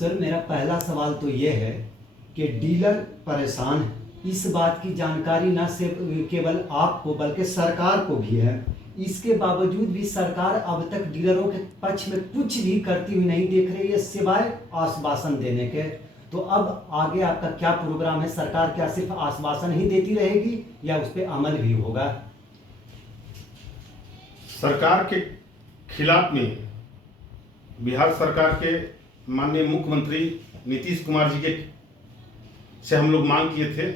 Sir मेरा पहला सवाल तो ये है कि डीलर परेशान है। इस बात की जानकारी न सिर्फ केवल आपको बल्कि सरकार को भी है। इसके बावजूद भी सरकार अब तक डीलरों के पक्ष में कुछ भी करती हुई नहीं देख रही है सिवाय आश्वासन देने के। तो अब आगे आपका क्या प्रोग्राम है? सरकार क्या सिर्फ आश्वासन ही देती रहेगी या उस पर अमल भी होगा? सरकार के खिलाफ में बिहार सरकार के माननीय मुख्यमंत्री नीतीश कुमार जी के से हम लोग मांग किए थे,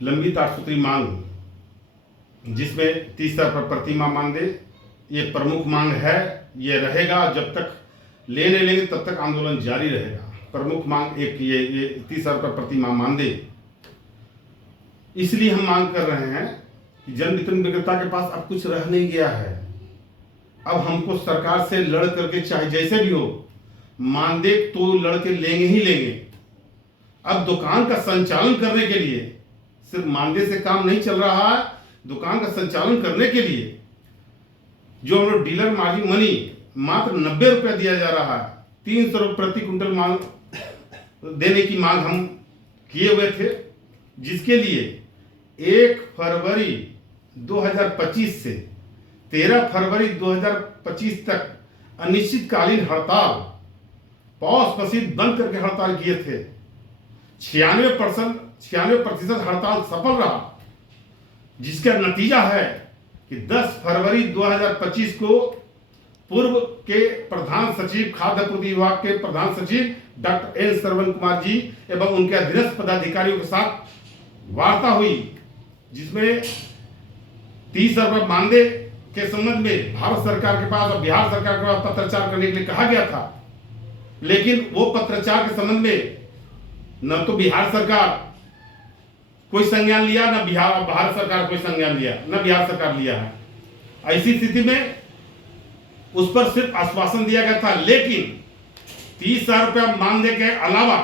लंबित 8 सूत्री मांग, जिसमें 30 रुपये प्रति माह मानदेय ये प्रमुख मांग है। ये रहेगा जब तक लेने लेंगे तब तक आंदोलन जारी रहेगा। प्रमुख मांग एक ये 30 रुपये प्रति माह मानदेय। इसलिए हम मांग कर रहे हैं कि जन वितरण विक्रेता के पास अब कुछ रह नहीं गया है। अब हमको सरकार से लड़ करके चाहे जैसे भी हो मानदेय तो लड़ के लेंगे ही लेंगे। अब दुकान का संचालन करने के लिए सिर्फ मानदेय से काम नहीं चल रहा है। दुकान का संचालन करने के लिए जो हम लोग डीलर मार्जिन मनी मात्र 90 रुपया दिया जा रहा है, 300 रुपये प्रति क्विंटल मांग देने की मांग हम किए हुए थे, जिसके लिए 1 फरवरी 2025 से 13 फरवरी 2025 तक अनिश्चितकालीन हड़ताल पौष पसीद बंद करके हड़ताल किए थे। 96% हड़ताल सफल रहा, जिसका नतीजा है कि 10 फरवरी 2025 को पूर्व के प्रधान सचिव खाद्य आपूर्ति विभाग के प्रधान सचिव डॉक्टर एन श्रवण कुमार जी एवं उनके अधीनस्थ पदाधिकारियों के साथ वार्ता हुई, जिसमें 30 रुपये मानदेय के संबंध में भारत सरकार के पास और बिहार सरकार के पास पत्राचार करने के लिए कहा गया था। लेकिन वो पत्राचार के संबंध में न तो बिहार सरकार कोई संज्ञान लिया, न भारत सरकार कोई संज्ञान लिया, न बिहार सरकार लिया है। ऐसी स्थिति में उस पर सिर्फ आश्वासन दिया गया था। लेकिन 30,000 रुपया मानदेय के अलावा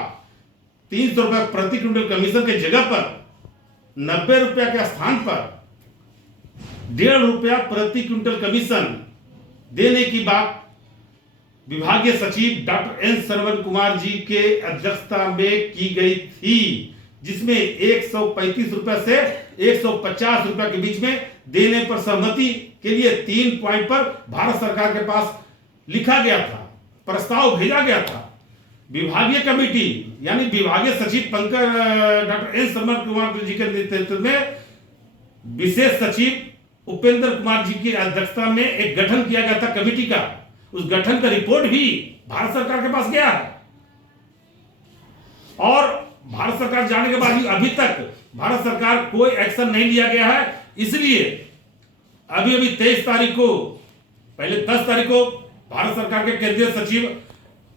300 रुपये प्रति क्विंटल कमीशन के जगह पर 90 रुपया के स्थान पर 1.5 रुपया प्रति क्विंटल कमीशन देने की बात विभागीय सचिव डॉक्टर एन श्रवण कुमार जी के अध्यक्षता में की गई थी, जिसमें 135 रुपये से 150 रुपये के बीच में देने पर सहमति के लिए 3 पॉइंट पर भारत सरकार के पास लिखा गया था, प्रस्ताव भेजा गया था। विभागीय कमेटी यानी विभागीय सचिव पंकज डॉक्टर एन श्रवण कुमार जी के नेतृत्व में विशेष सचिव उपेंद्र कुमार जी की अध्यक्षता में एक गठन किया गया था कमेटी का। उस गठन का रिपोर्ट भी भारत सरकार के पास गया है और भारत सरकार जाने के बाद अभी तक भारत सरकार कोई एक्शन नहीं लिया गया है। इसलिए अभी 23 तारीख को, पहले 10 तारीख को भारत सरकार के केंद्रीय सचिव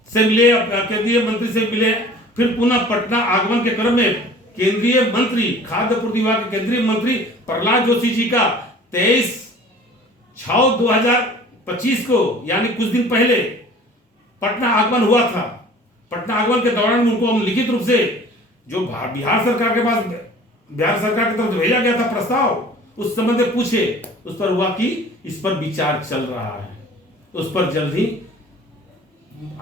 से मिले, केंद्रीय मंत्री से मिले, फिर पुनः पटना आगमन के क्रम में केंद्रीय मंत्री खाद्य आपूर्ति विभाग के केंद्रीय मंत्री प्रहलाद जोशी जी का 23/6/2025 को यानी कुछ दिन पहले पटना आगमन हुआ था। पटना आगमन के दौरान उनको हम लिखित रूप से जो बिहार सरकार के पास बिहार सरकार की तरफ भेजा गया था प्रस्ताव, उस संबंध में पूछे, उस पर हुआ कि इस पर विचार चल रहा है, उस पर जल्द ही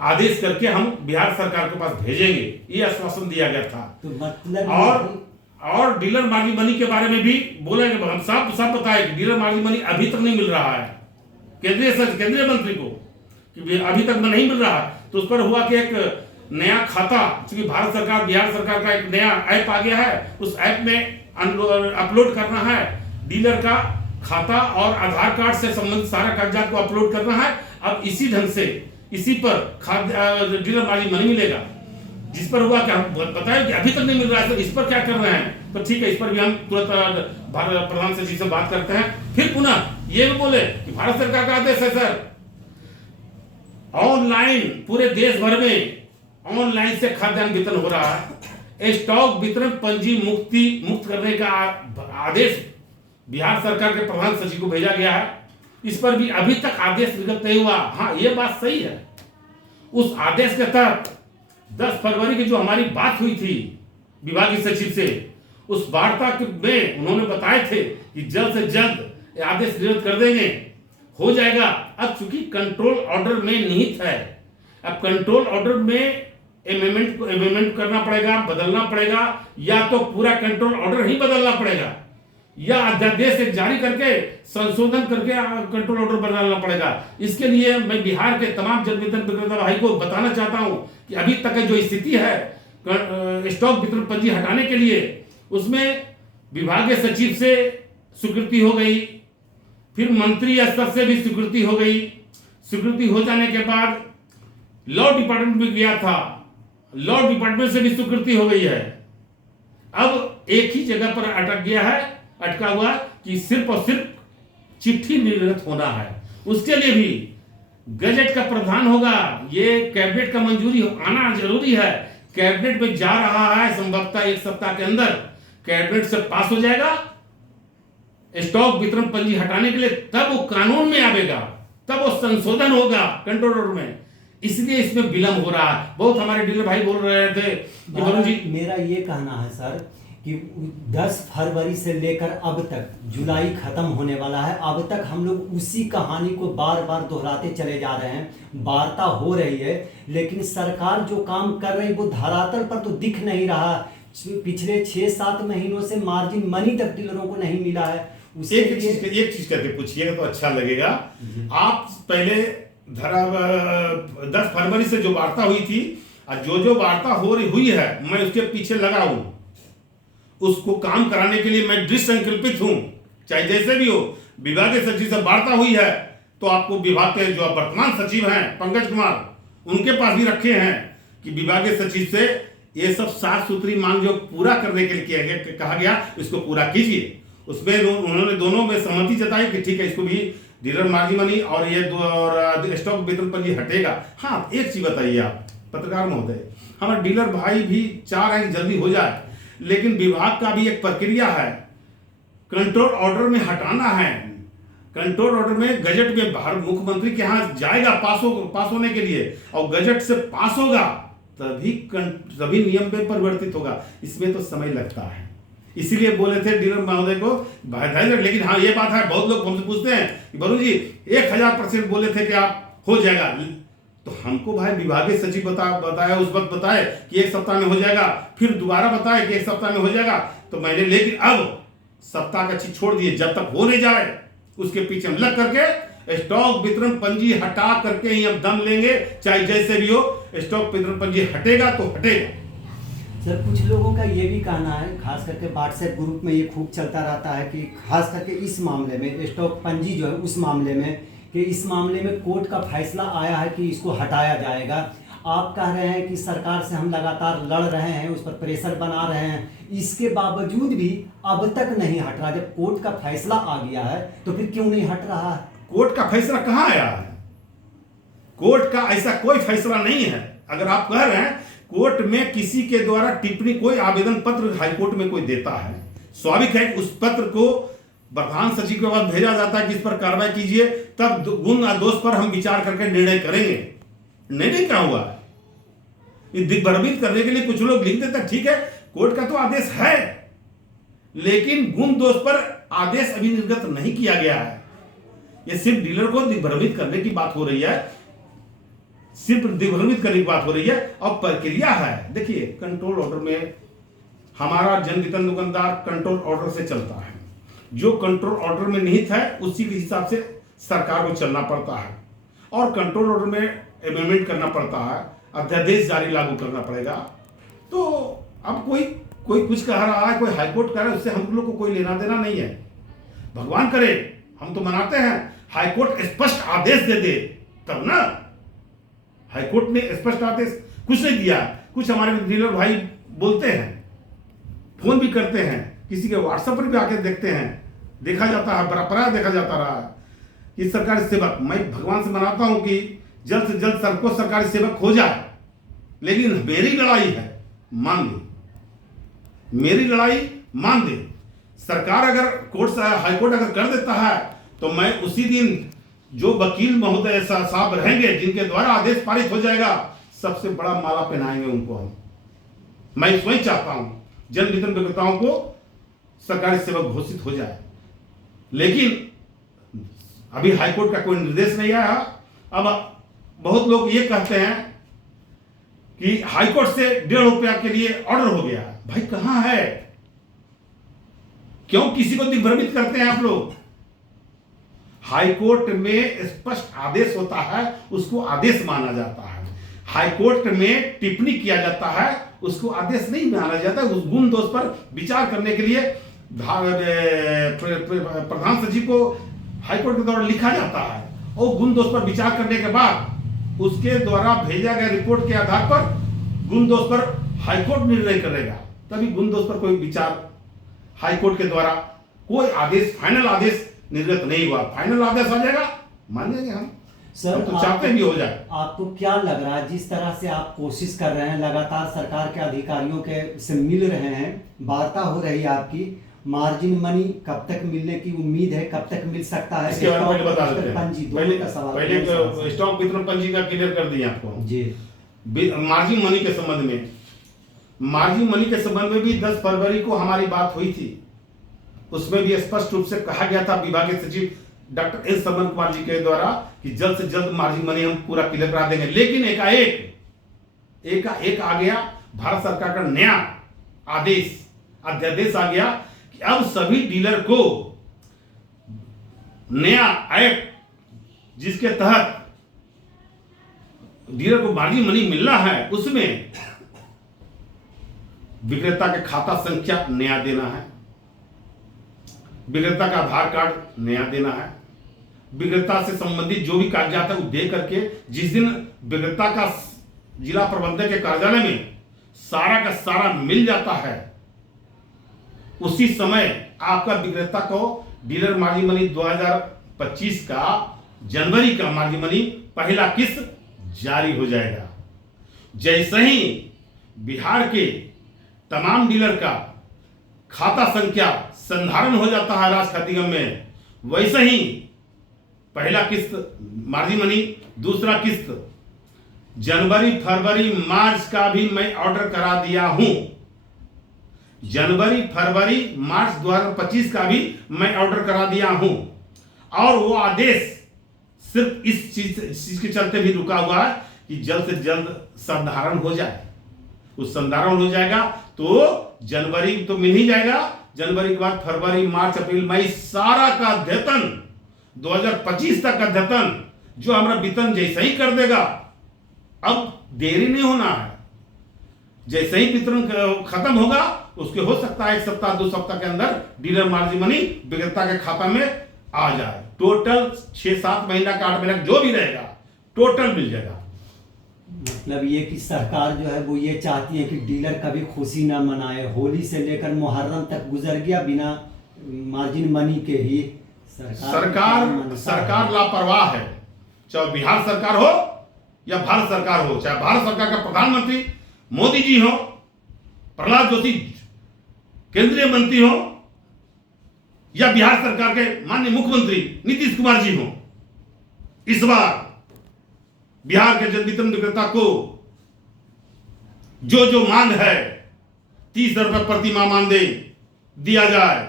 आदेश करके हम बिहार सरकार के पास भेजेंगे, ये आश्वासन दिया गया था। तो मतलब और डीलर मार्जिन मनी के बारे में भी बोलेंगे, हम साफ बताए कि डीलर मार्जिन मनी अभी तक नहीं मिल रहा है केंद्रीय मंत्री को, कि अभी तक नहीं मिल रहा। तो उस पर हुआ कि एक नया खाता, क्योंकि भारत सरकार बिहार सरकार का एक नया ऐप आ गया है, उस ऐप में अपलोड करना है डीलर का खाता और आधार कार्ड से संबंधित सारा कागजात को अपलोड करना है। अब इसी ढंग से इसी पर डीलर मार्जिन मनी मिलेगा, जिस पर हुआ कि हम बताएं कि अभी तक नहीं मिल रहा है, तो इस पर क्या कर रहे हैं। तो ठीक है, इस पर भी हम तुरंत प्रधान सचिव से बात करते हैं। फिर पुनः ये भी बोले कि भारत सरकार का आदेश है सर, ऑनलाइन पूरे देश भर में ऑनलाइन से खाद्यान्न वितरण हो रहा है। स्टॉक वितरण पंजी मुक्त करने का आदेश बिहार सरकार के प्रधान सचिव को भेजा गया है। इस पर भी अभी तक आदेश निर्गत नहीं हुआ। हाँ, ये बात सही है। उस आदेश के तहत 10 फरवरी की जो हमारी बात हुई थी विभागीय सचिव से, उस वार्ता में उन्होंने बताए थे कि जल्द से जल्द आदेश निर्गत कर देंगे, हो जाएगा। अब चूंकि कंट्रोल ऑर्डर में निहित है अब कंट्रोल ऑर्डर में एमेंडमेंट करना पड़ेगा, बदलना पड़ेगा, या तो पूरा कंट्रोल ऑर्डर ही बदलना पड़ेगा, या अध्यादेश एक जारी करके संशोधन करके कंट्रोल ऑर्डर बदलना पड़ेगा। इसके लिए मैं बिहार के तमाम जन वितरण विक्रेता भाई को बताना चाहता हूं कि अभी तक जो स्थिति है स्टॉक वितरण पंजी हटाने के लिए, उसमें विभागीय सचिव से स्वीकृति हो गई, फिर मंत्री स्तर से भी स्वीकृति हो गई। स्वीकृति हो जाने के बाद लॉ डिपार्टमेंट में गया था, लॉ डिपार्टमेंट से भी स्वीकृति हो गई है। अब एक ही जगह पर अटका हुआ कि सिर्फ और सिर्फ चिट्ठी निर्गत होना है। उसके लिए भी गजट का प्रावधान होगा, ये कैबिनेट का मंजूरी आना जरूरी है। कैबिनेट में जा रहा है, संभवतः एक सप्ताह के अंदर कैबिनेट से पास हो जाएगा स्टॉक वितरण पंजी हटाने के लिए, तब वो कानून में आएगा, तब वो संशोधन होगा कंट्रोल ऑर्डर में। इसलिए इसमें विलंब हो रहा है। बहुत हमारे डीलर भाई बोल रहे थे कि वरुण जी, मेरा ये कहना है सर कि 10 फरवरी से लेकर अब तक जुलाई खत्म होने वाला है, अब तक हम लोग उसी कहानी को बार बार दोहराते चले जा रहे हैं। वार्ता हो रही है, लेकिन सरकार जो काम कर रही है वो धरातल पर तो दिख नहीं रहा। पिछले 6-7 महीनों से मार्जिन मनी तक डीलरों को नहीं मिला है। एक चीज करके पूछिएगा तो अच्छा लगेगा। आप पहले 10 फरवरी से जो वार्ता हुई थी और जो वार्ता हुई है, मैं उसके पीछे लगा हूं। उसको काम कराने के लिए मैं दृढ़ संकल्पित हूं, चाहे जैसे भी हो। विभागीय सचिव से वार्ता हुई है तो आपको विभाग के जो वर्तमान सचिव हैं पंकज कुमार, उनके पास भी रखे हैं कि विभागीय सचिव से ये सब साफ सुथरी मांग जो पूरा करने के लिए कहा गया, इसको पूरा कीजिए। उसमें उन्होंने दोनों में सहमति जताई कि ठीक है, इसको भी डीलर मार्जिन मनी और ये स्टॉक वितरण पंजी हटेगा। हाँ, एक चीज बताइए आप पत्रकार महोदय, हमारे डीलर भाई भी चाह रहे हैं जल्दी हो जाए, लेकिन विभाग का भी एक प्रक्रिया है, कंट्रोल ऑर्डर में हटाना है। कंट्रोल ऑर्डर में गजट में बाहर मुख्यमंत्री के यहाँ जाएगा पास होने के लिए, और गजट से पास होगा तभी नियम में परिवर्तित होगा। इसमें तो समय लगता है, इसीलिए बोले थे डीलर महोदय को धैर्य। लेकिन हाँ, ये बात है, बहुत लोग हमसे पूछते हैं कि वरुण जी 1000% बोले थे कि आप हो जाएगा, तो हमको भाई विभागीय सचिव बताया उस वक्त बताए कि 1 सप्ताह में हो जाएगा, फिर दोबारा बताए कि 1 सप्ताह में हो जाएगा। तो मैंने, लेकिन अब सप्ताह का चीज छोड़ दिए, जब तक हो नहीं जाए उसके पीछे हम लग करके स्टॉक वितरण पंजी हटा करके ही हम दम लेंगे, चाहे जैसे भी हो। स्टॉक वितरण पंजी हटेगा तो हटेगा। सर, कुछ लोगों का ये भी कहना है, खास करके व्हाट्सएप ग्रुप में ये खूब चलता रहता है कि खास करके इस मामले में स्टॉक पंजी जो है उस मामले में, कि इस मामले में कोर्ट का फैसला आया है कि इसको हटाया जाएगा। आप कह रहे हैं कि सरकार से हम लगातार लड़ रहे हैं, उस पर प्रेशर बना रहे हैं, इसके बावजूद भी अब तक नहीं हट रहा। जब कोर्ट का फैसला आ गया है तो फिर क्यों नहीं हट रहा है? कोर्ट का फैसला कहाँ आया है? कोर्ट का ऐसा कोई फैसला नहीं है। अगर आप कह रहे हैं कोर्ट में किसी के द्वारा टिप्पणी, कोई आवेदन पत्र हाईकोर्ट में कोई देता है, स्वाभाविक है कि उस पत्र को प्रधान सचिव के पास भेजा जाता है कि इस पर कार्रवाई कीजिए, तब गुण या दोष पर हम विचार करके निर्णय करेंगे। निर्णय क्या हुआ है? दिग्भ्रमित करने के लिए कुछ लोग लिख देते हैं, ठीक है, कोर्ट का तो आदेश है, लेकिन गुण दोष पर आदेश अभी निर्गत नहीं किया गया है। यह सिर्फ डीलर को दिग्भ्रमित करने की बात हो रही है, सिर्फ दिग्भ्रमित करने की बात हो रही है, और प्रक्रिया है। देखिए, कंट्रोल ऑर्डर में हमारा जन वितरण दुकानदार कंट्रोल ऑर्डर से चलता है। जो कंट्रोल ऑर्डर में निहित है उसी के हिसाब से सरकार को चलना पड़ता है, और कंट्रोल ऑर्डर में एमेंडमेंट करना पड़ता है, अध्यादेश जारी लागू करना पड़ेगा। तो अब कोई कुछ कह रहा है, कोई हाईकोर्ट कह रहा है, उससे हम लोग को कोई लेना देना नहीं है। भगवान करे, हम तो मनाते हैं हाईकोर्ट स्पष्ट आदेश दे दे तब ना। हाईकोर्ट ने स्पष्ट आदेश कुछ नहीं दिया। कुछ हमारे डीलर भाई बोलते हैं, फोन भी करते हैं, किसी के व्हाट्सएप पर भी आके देखते हैं, देखा जाता है, बराबर देखा जाता रहा है कि सरकारी सेवक, मैं भगवान से मनाता हूं कि जल्द से जल्द सबको सरकारी सेवक हो जाए। लेकिन मेरी लड़ाई है, मान दे, मेरी लड़ाई मान दे। सरकार अगर हाईकोर्ट अगर कर देता है तो मैं उसी दिन जो वकील महोदय साहब रहेंगे जिनके द्वारा आदेश पारित हो जाएगा, सबसे बड़ा माला पहनाएंगे उनको हम। मैं स्वयं चाहता हूं जन वितरण विक्रेताओं को सरकारी सेवक घोषित हो जाए, लेकिन अभी हाईकोर्ट का कोई निर्देश नहीं आया। अब बहुत लोग ये कहते हैं कि हाईकोर्ट से ₹1.5 के लिए ऑर्डर हो गया। भाई कहां है? क्यों किसी को दिग्भ्रमित करते हैं आप लोग? हाईकोर्ट में स्पष्ट आदेश होता है, उसको आदेश माना जाता है। हाईकोर्ट में टिप्पणी किया जाता है, उसको आदेश नहीं माना जाता। उस गुण दोष पर विचार करने के लिए प्रधान सचिव को हाईकोर्ट के द्वारा लिखा जाता है और गुण दोष पर विचार करने के बाद उसके द्वारा भेजा गया रिपोर्ट के आधार पर गुण दोष पर हाईकोर्ट निर्णय करेगा। तभी गुण दोष पर कोई विचार हाईकोर्ट के द्वारा कोई आदेश, फाइनल आदेश निर्गत नहीं हुआ। फाइनल आदेश आ जाएगा, मान लेंगे हम सर। तो चाहते भी हो जाए। आपको क्या लग रहा है, जिस तरह से आप कोशिश कर रहे हैं, लगातार सरकार के अधिकारियों के से मिल रहे हैं, वार्ता हो रही है आपकी, मार्जिन मनी कब तक मिलने की उम्मीद है, कब तक मिल सकता है? इसके बारे में पहले बता देते हैं। पहले सवाल स्टॉक वितरण पंजी का क्लियर कर दिया आपको जी। मार्जिन मनी के संबंध में, मार्जिन मनी के संबंध में भी 10 फरवरी को हमारी बात हुई थी। उसमें भी स्पष्ट रूप से कहा गया था विभागीय सचिव डॉक्टर एस समन कुमार जी के द्वारा कि जल्द से जल्द मार्जिन मनी हम पूरा क्लियर करा देंगे। लेकिन एकाएक आ गया भारत सरकार का नया आदेश, अध्यादेश आ गया कि अब सभी डीलर को नया ऐप जिसके तहत डीलर को मार्जिन मनी मिलना है, उसमें विक्रेता के खाता संख्या नया देना है, विक्रेता का आधार कार्ड नया देना है, विक्रेता से संबंधित जो भी कागजात है वो दे करके जिस दिन विक्रेता का जिला प्रबंधक के कार्यालय में सारा का सारा मिल जाता है, उसी समय आपका विक्रेता को डीलर मार्जिन मनी 2025 का जनवरी का मार्जिन मनी पहला किस्त जारी हो जाएगा। जैसे ही बिहार के तमाम डीलर का खाता संख्या संधारण हो जाता है राष्ट्र खाती निगम में, वैसे ही पहला किस्त मार्जिन मनी, दूसरा किस्त जनवरी, फरवरी, मार्च का भी मैं ऑर्डर करा दिया हूं। जनवरी, फरवरी, मार्च 2025 का भी मैं ऑर्डर करा दिया हूं और वो आदेश सिर्फ इस चीज के चलते भी रुका हुआ है कि जल्द से जल्द संधारण हो जाए। उस संधारण हो जाएगा तो जनवरी तो मिल ही जाएगा, जनवरी के बाद फरवरी, मार्च, अप्रैल, मई सारा का अद्यतन 2025 तक का अद्यतन जो हमारा वेतन जैसे ही कर देगा। अब देरी नहीं होना है, जैसे ही वितरण खत्म होगा उसके हो सकता है 1 सप्ताह 2 सप्ताह के अंदर डीलर मार्जिन मनी विक्रेता के खाता में आ जाए। टोटल 6-7 महीना का 8 महीना जो भी रहेगा टोटल मिल जाएगा। मतलब ये कि सरकार जो है वो ये चाहती है कि डीलर कभी खुशी ना मनाए। होली से लेकर मुहर्रम तक गुजर गया बिना मार्जिन मनी के ही। सरकार लापरवाह है, चाहे बिहार सरकार हो या भारत सरकार हो, चाहे भारत सरकार का प्रधानमंत्री मोदी जी हो, प्रहलाद जोशी केंद्रीय मंत्री हो या बिहार सरकार के माननीय मुख्यमंत्री नीतीश कुमार जी हो। इस बार बिहार के जन वितरण विक्रेता को जो मांग है 30 रुपए प्रति माह मानदेय दिया जाए,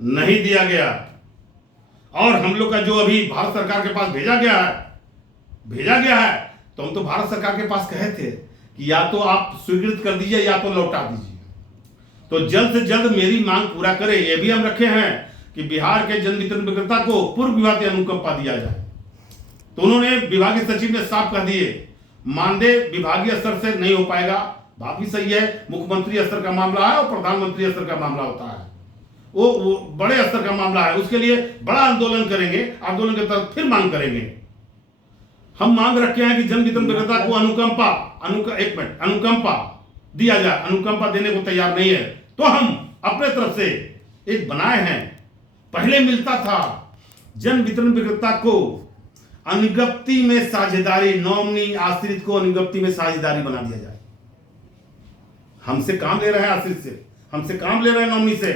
नहीं दिया गया। और हम लोग का जो अभी भारत सरकार के पास भेजा गया है तो हम तो भारत सरकार के पास कहे थे कि या तो आप स्वीकृत कर दीजिए या तो लौटा दीजिए। तो जल्द से जल्द मेरी मांग पूरा करें। ये भी हम रखे हैं कि बिहार के जन वितरण विक्रेता को पूर्व विभाग अनुकंपा दिया जाए। तो उन्होंने विभागीय सचिव ने साफ कह दिए मानदेय विभागीय स्तर से नहीं हो पाएगा। बात भी सही है, मुख्यमंत्री स्तर का मामला है और प्रधानमंत्री स्तर का मामला होता है, वो बड़े स्तर का मामला है। उसके लिए बड़ा आंदोलन करेंगे, आंदोलन के तरफ फिर मांग करेंगे। हम मांग रखे हैं कि जन वितरण विक्रेता को अनुकंपा दिया जाए। अनुकंपा देने को तैयार नहीं है तो हम अपने तरफ से एक बनाए हैं। पहले मिलता था जन वितरण विक्रेता को अनुज्ञप्ति में साझेदारी, नॉमिनी आश्रित को अनुज्ञप्ति में साझेदारी बना दिया जाए। हमसे काम ले रहे हैं आश्रित से, हमसे काम ले रहे हैं नॉमिनी से,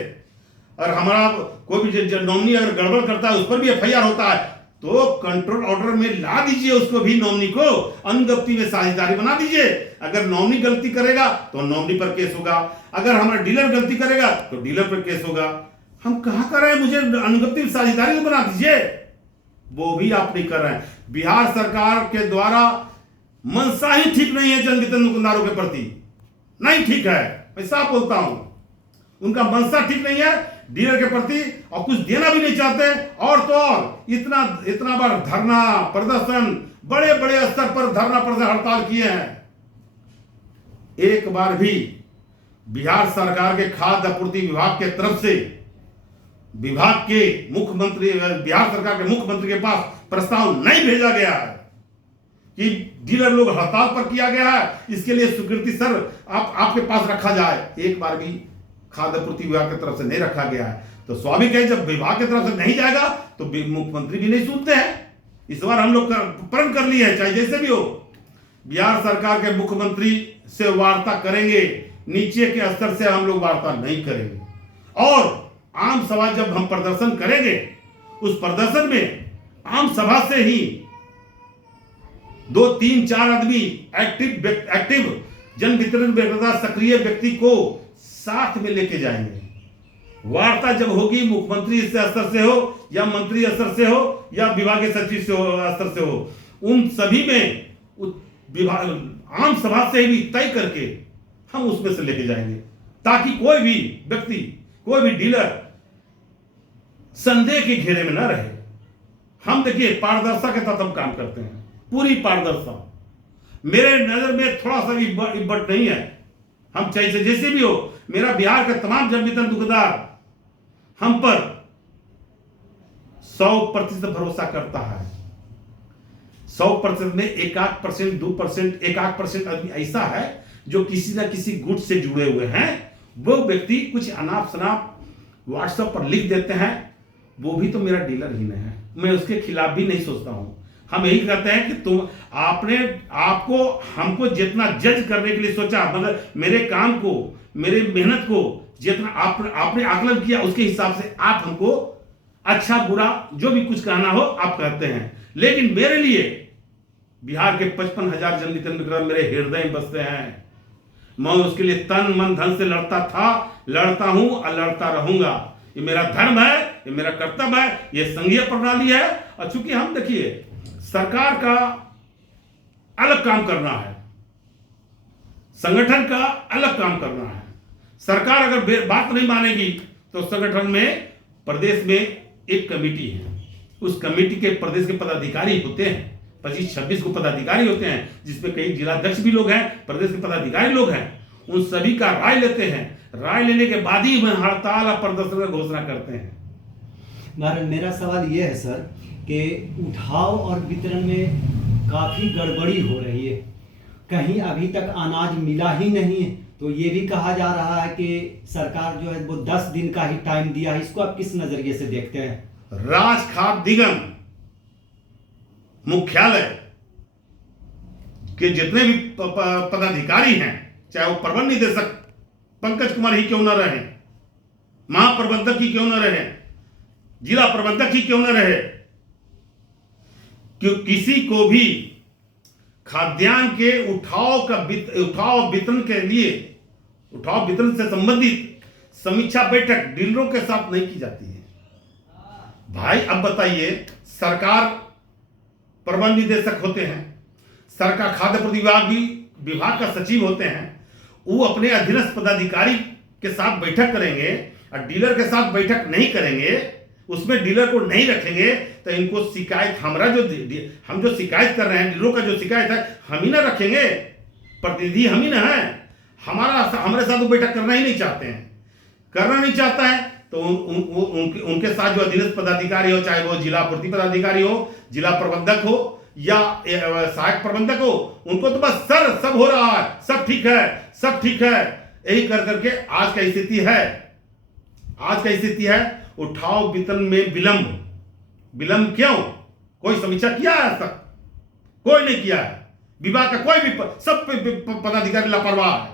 और हमारा कोई भी नॉमिनी अगर गड़बड़ करता है उस पर भी एफआईआर होता है तो कंट्रोल ऑर्डर में ला दीजिए उसको भी, नॉमिनी को अनुज्ञप्ति में साझेदारी बना दीजिए। अगर नॉमिनी गलती करेगा तो नॉमिनी पर केस होगा, अगर हमारा डीलर गलती करेगा तो डीलर पर केस होगा। हम कहां कर रहे हैं, मुझे अनुज्ञप्ति में साझेदारी बना दीजिए, वो भी आप नहीं कर रहे हैं। बिहार सरकार के द्वारा मनसा ही ठीक नहीं है जन वितरण दुकानदारों के प्रति, नहीं ठीक है, मैं साफ बोलता हूं। उनका मनसा ठीक नहीं है डीलर के प्रति, और कुछ देना भी नहीं चाहते। और तो और इतना बार धरना प्रदर्शन, बड़े बड़े स्तर पर धरना प्रदर्शन हड़ताल किए हैं, एक बार भी बिहार सरकार के खाद्य आपूर्ति विभाग के तरफ से विभाग के मुख्यमंत्री, बिहार सरकार के मुख्यमंत्री के पास प्रस्ताव नहीं भेजा गया है कि डीलर लोग हड़ताल पर किया गया है, इसके लिए स्वीकृति सर आपके पास रखा जाए। एक बार भी खाद्य आपूर्ति विभाग की तरफ से नहीं रखा गया है। तो स्वाभाविक है जब विभाग की तरफ से नहीं जाएगा तो मुख्यमंत्री भी नहीं सुनते हैं। इस बार हम लोग प्रण कर लिए हैं, चाहे जैसे भी हो बिहार सरकार के मुख्यमंत्री से वार्ता करेंगे, नीचे के स्तर से हम लोग वार्ता नहीं करेंगे। और आम सभा जब हम प्रदर्शन करेंगे, उस प्रदर्शन में आम सभा से ही 2, 3, 4 आदमी एक्टिव जन वितरण व्यवस्था सक्रिय व्यक्ति को साथ में लेके जाएंगे। वार्ता जब होगी मुख्यमंत्री स्तर से हो या मंत्री स्तर से हो या विभागीय सचिव से स्तर से हो, उन सभी में आम सभा से भी तय करके हम उसमें से लेके जाएंगे, ताकि कोई भी व्यक्ति, कोई भी डीलर संदेह के घेरे में न रहे। हम देखिए पारदर्शिता के साथ हम काम करते हैं, पूरी पारदर्शिता। मेरे नजर में थोड़ा सा भी इब्बट नहीं है। हम चाहे जैसे भी हो, मेरा बिहार का तमाम जन वितरण दुकानदार हम पर 100% भरोसा करता है। 100% में 1-8%, 2%, 1-8% आदमी ऐसा है जो किसी ना किसी गुट से जुड़े हुए हैं। वो व्यक्ति कुछ अनाप शनाप व्हाट्सएप पर लिख देते हैं, वो भी तो मेरा डीलर ही नहीं है, मैं उसके खिलाफ भी नहीं सोचता हूं। हम यही कहते हैं कि तुम आपको हमको जितना जज करने के लिए सोचा, मतलब मेरे काम को, मेरे मेहनत को जितना आपने आकलन किया, उसके हिसाब से आप हमको अच्छा बुरा जो भी कुछ कहना हो आप कहते हैं। लेकिन मेरे लिए बिहार के 55,000 जन वितरण विक्रम मेरे हृदय में बसते हैं। मैं उसके लिए तन मन धन से लड़ता था, लड़ता हूं और लड़ता रहूंगा। ये मेरा धर्म है, ये मेरा कर्तव्य है, ये संघीय प्रणाली है। और चूंकि हम देखिए सरकार का अलग काम करना है, संगठन का अलग काम करना है। सरकार अगर बात नहीं मानेगी तो संगठन में प्रदेश में एक कमेटी है, उस कमेटी के प्रदेश के पदाधिकारी होते हैं, 25-26 को पदाधिकारी होते हैं, जिसमें कई जिलाध्यक्ष भी लोग हैं, प्रदेश के पदाधिकारी लोग हैं। उन सभी का राय लेते हैं, राय लेने के बाद ही वह हड़ताल और प्रदर्शन की घोषणा करते हैं। महाराज मेरा सवाल यह है सर कि उठाव और वितरण में काफ़ी गड़बड़ी हो रही है, कहीं अभी तक अनाज मिला ही नहीं है। तो ये भी कहा जा रहा है कि सरकार जो है वो 10 दिन का ही टाइम दिया है। इसको आप किस नजरिए से देखते हैं? राज खाद्य निगम मुख्यालय के जितने भी पदाधिकारी हैं, चाहे वो प्रबंध निदेशक पंकज कुमार ही क्यों न रहे, महाप्रबंधक ही क्यों न रहे, जिला प्रबंधक ही क्यों न रहे, कि किसी को भी खाद्यान्न के उठाव वितरण के लिए, उठाव वितरण से संबंधित समीक्षा बैठक डीलरों के साथ नहीं की जाती है। भाई अब बताइए, सरकार प्रबंध निदेशक होते हैं, सरकार खाद्य आपूर्ति विभाग भी विभाग का सचिव होते हैं, वो अपने अधीनस्थ पदाधिकारी के साथ बैठक करेंगे और डीलर के साथ बैठक नहीं करेंगे, उसमें डीलर को नहीं रखेंगे, तो इनको शिकायत, हम जो शिकायत कर रहे हैं, डीलरों का जो शिकायत है, हम ही ना रखेंगे, प्रतिनिधि हम ही ना है। हमारे साथ वो बैठक करना ही नहीं चाहते हैं, करना नहीं चाहता है तो उनके साथ जो अधीनस्थ पदाधिकारी हो, चाहे वो जिला आपूर्ति पदाधिकारी हो, जिला प्रबंधक हो या सहायक प्रबंधक हो, उनको तो बस सर सब हो रहा है, सब ठीक है, सब ठीक है, यही कर करके आज का स्थिति है। आज का स्थिति है उठाव वितरण में विलंब क्यों? कोई समीक्षा किया है आज तक? कोई नहीं किया है। विभाग का कोई भी सब पदाधिकारी लापरवाह है।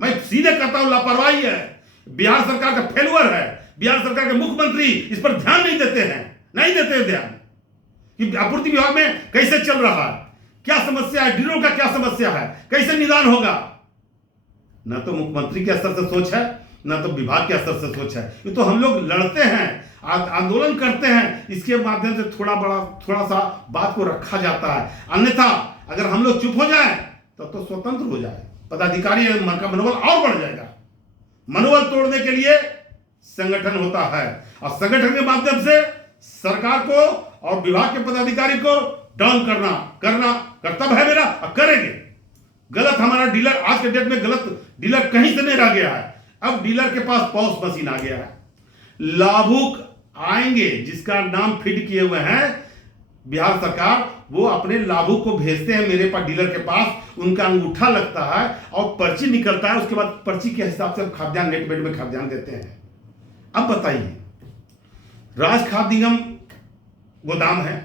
मैं सीधे कहता हूं लापरवाही है, बिहार सरकार का फेलुअर है। बिहार सरकार के मुख्यमंत्री इस पर ध्यान नहीं देते हैं, नहीं देते हैं ध्यान कि आपूर्ति विभाग में कैसे चल रहा है, क्या समस्या है, डीलरों का क्या समस्या है, कैसे निदान होगा। न तो मुख्यमंत्री के स्तर से सोच है, न तो विभाग के स्तर से सोच है। ये तो हम लोग लड़ते हैं, आंदोलन करते हैं, इसके माध्यम से थोड़ा सा बात को रखा जाता है। अन्यथा अगर हम लोग चुप हो जाए तो स्वतंत्र हो जाए, पदाधिकारी मन का मनोबल और बढ़ जाएगा। मनोबल तोड़ने के लिए संगठन होता है और संगठन के माध्यम से सरकार को और विभाग के पदाधिकारी को डाउन करना कर्तव्य है मेरा, और करेंगे। गलत हमारा डीलर आज के डेट में गलत डीलर कहीं से नहीं रह गया है। अब डीलर के पास पॉस मशीन आ गया है। लाभुक आएंगे जिसका नाम फीड किए हुए हैं बिहार सरकार, वो अपने लाभुक को भेजते हैं मेरे पास डीलर के पास, उनका अंगूठा लगता है और पर्ची निकलता है। उसके बाद पर्ची के हिसाब से खाद्यान्न नेट में खाद्यान्न देते हैं। अब बताइए, राज खाद्य निगम गोदाम है,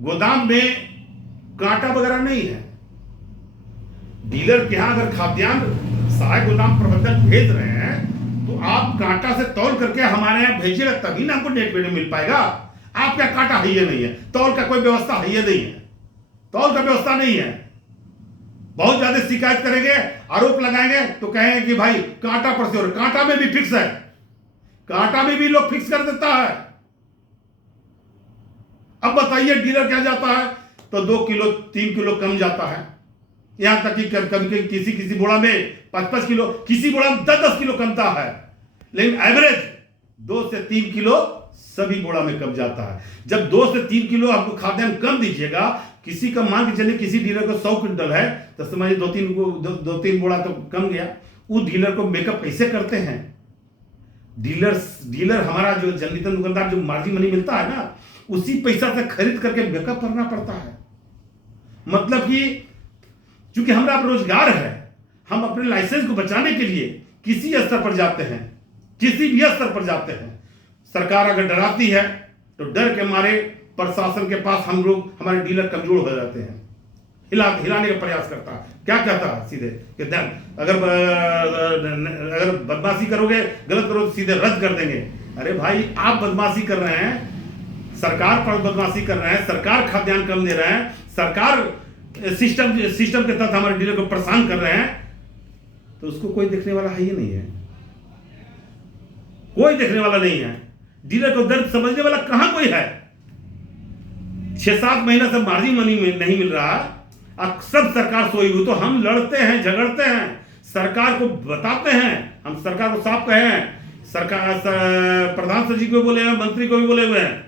गोदाम में कांटा वगैरह नहीं है। डीलर के यहां अगर खाद्यान्न सहायक गोदाम प्रबंधक भेज रहे हैं तो आप कांटा से तौल करके हमारे यहां भेजिएगा, तभी ना हमको नेट में मिल पाएगा। आपका कांटा है ये नहीं है, तौल का कोई व्यवस्था है ये नहीं है, तौल का व्यवस्था नहीं है। बहुत ज्यादा शिकायत करेंगे, आरोप लगाएंगे तो कहेंगे कि भाई कांटा पर से, और कांटा में भी फिक्स है, कांटा में भी लोग फिक्स कर देता है। अब बताइए डीलर क्या जाता है तो 2 किलो 3 किलो कम जाता है, यहां तक कि कभी किसी बोड़ा में 5-5 किलो, किसी बोड़ा में 10-10 किलो कमता है, लेकिन एवरेज 2 से 3 किलो सभी बोड़ा में कम जाता है। जब 2 से 3 किलो आपको खाद्यान्न कम दीजिएगा, किसी का मान के चलिए किसी डीलर को 100 क्विंटल है तो समझिए 2-3 बोड़ा तो कम गया। उस डीलर को मेकअप कैसे करते हैं डीलर हमारा जो जनवितरण दुकानदार, जो मार्जिन मनी मिलता है ना, उसी पैसा से खरीद करके मेकअप करना पड़ता है। मतलब कि चूंकि हमारा रोजगार है, हम अपने लाइसेंस को बचाने के लिए किसी स्तर पर जाते हैं, किसी भी स्तर पर जाते हैं। सरकार अगर डराती है तो डर के मारे प्रशासन के पास हम लोग, हमारे डीलर कमजोर हो जाते हैं, हिलाने का प्रयास करता है। क्या कहता है सीधे कि अगर बदमाशी करोगे, गलत करोगे तो सीधे रद्द कर देंगे। अरे भाई, आप बदमाशी कर रहे हैं, सरकार पर बदमाशी कर रहे हैं, सरकार खाद्यान्न कम दे रहे हैं, सरकार सिस्टम के तहत हमारे डीलर को परेशान कर रहे हैं, तो उसको कोई देखने वाला है ही नहीं है, कोई देखने वाला नहीं है। डीलर को दर्द समझने वाला कहां कोई है। 6-7 महीना से मार्जिन मनी नहीं मिल रहा, अब सब सरकार सोई हुई, तो हम लड़ते हैं, झगड़ते हैं, सरकार को बताते हैं। हम सरकार को साफ कहे हैं, सरकार प्रधान सचिव को बोले हैं, मंत्री को भी बोले हुए हैं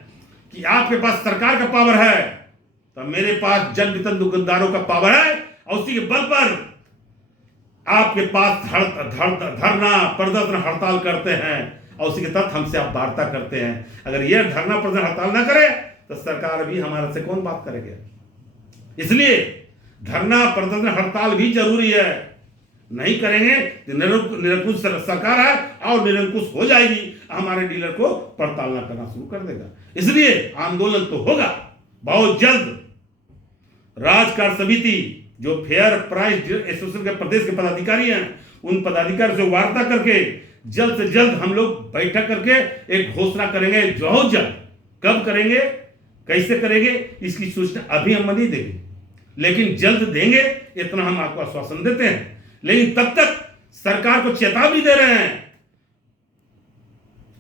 कि आपके पास सरकार का पावर है, तो मेरे पास जन वितरण दुकानदारों का पावर है, और उसी के बल पर आपके पास धरना प्रदर्शन हड़ताल करते हैं, और उसी के तहत हमसे आप वार्ता करते हैं। अगर यह धरना प्रदर्शन हड़ताल ना करे तो सरकार भी हमारे से कौन बात करेगा। इसलिए धरना प्रदर्शन हड़ताल भी जरूरी है। नहीं करेंगे तो निरंकुश सरकार है और निरंकुश हो जाएगी, हमारे डीलर को पड़ताल करना शुरू कर देगा। इसलिए आंदोलन तो होगा बहुत जल्द। राजकार्य समिति जो फेयर प्राइस एसोसिएशन के प्रदेश के पदाधिकारी हैं, उन पदाधिकारी से वार्ता करके जल्द से जल्द हम लोग बैठक करके एक घोषणा करेंगे, बहुत जल्द। कब करेंगे, कैसे करेंगे, इसकी सूचना अभी हम नहीं देंगे, लेकिन जल्द देंगे, इतना हम आपको आश्वासन देते हैं। लेकिन तब तक सरकार को चेतावनी दे रहे हैं,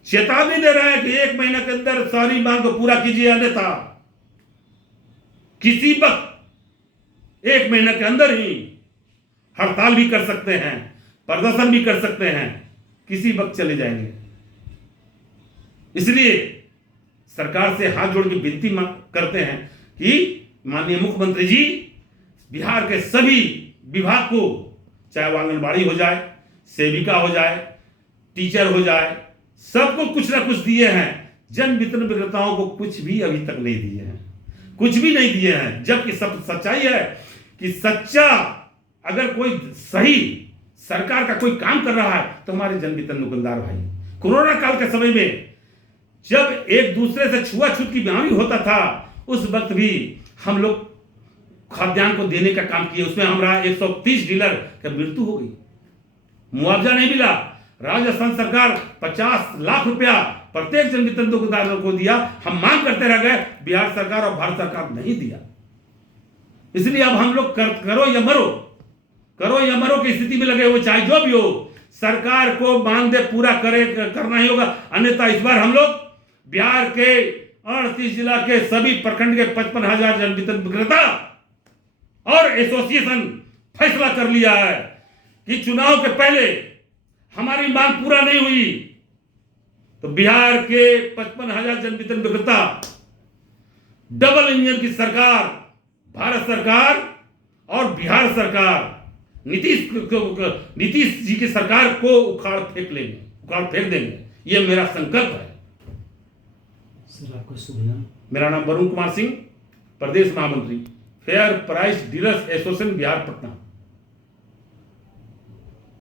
चेतावनी दे रहे हैं कि 1 महीने के अंदर सारी मांग को पूरा कीजिए, अन्यथा किसी वक्त 1 महीने के अंदर ही हड़ताल भी कर सकते हैं, प्रदर्शन भी कर सकते हैं, किसी वक्त चले जाएंगे। इसलिए सरकार से हाथ जोड़ के विनती करते हैं कि माननीय मुख्यमंत्री जी, बिहार के सभी विभाग को, चाहे वो आंगनबाड़ी हो जाए, सेविका हो जाए, टीचर हो जाए, सबको कुछ ना कुछ दिए हैं। जन वितरण विक्रेताओं को कुछ भी अभी तक नहीं दिए हैं, कुछ भी नहीं दिए हैं। जबकि सब सच्चाई है कि सच्चा अगर कोई सही सरकार का कोई काम कर रहा है तो हमारे जन वितरण दुकानदार भाई। कोरोना काल के समय में जब एक दूसरे से छुआछूत की बीमारी होता था, उस वक्त भी हम लोग खाद्यान्न को देने का काम किए। उसमें हमारा 130 डीलर की मृत्यु हो गई, मुआवजा नहीं मिला। राजस्थान सरकार 50 लाख रुपया प्रत्येक जन वितरण दुकानदार को दिया। हम मांग करते रह गए, बिहार सरकार और भारत सरकार नहीं दिया। इसलिए अब हम लोग करो या मरो की स्थिति में लगे हुए, चाहे जो भी हो, सरकार को मांग दे पूरा करना ही होगा। अन्यथा इस बार हम लोग बिहार के 38 जिला के सभी प्रखंड के 55,000 जन वितरण विक्रेता और एसोसिएशन फैसला कर लिया है कि चुनाव के पहले हमारी मांग पूरा नहीं हुई तो बिहार के 55,000 जनवितरण विक्रेता डबल इंजन की सरकार, भारत सरकार और बिहार सरकार, नीतीश जी की सरकार को उखाड़ फेंक देंगे। ये मेरा संकल्प है। सर आपका शुभ नाम? मेरा नाम वरुण कुमार सिंह, प्रदेश महामंत्री, fair price dealers association Bihar, Patna.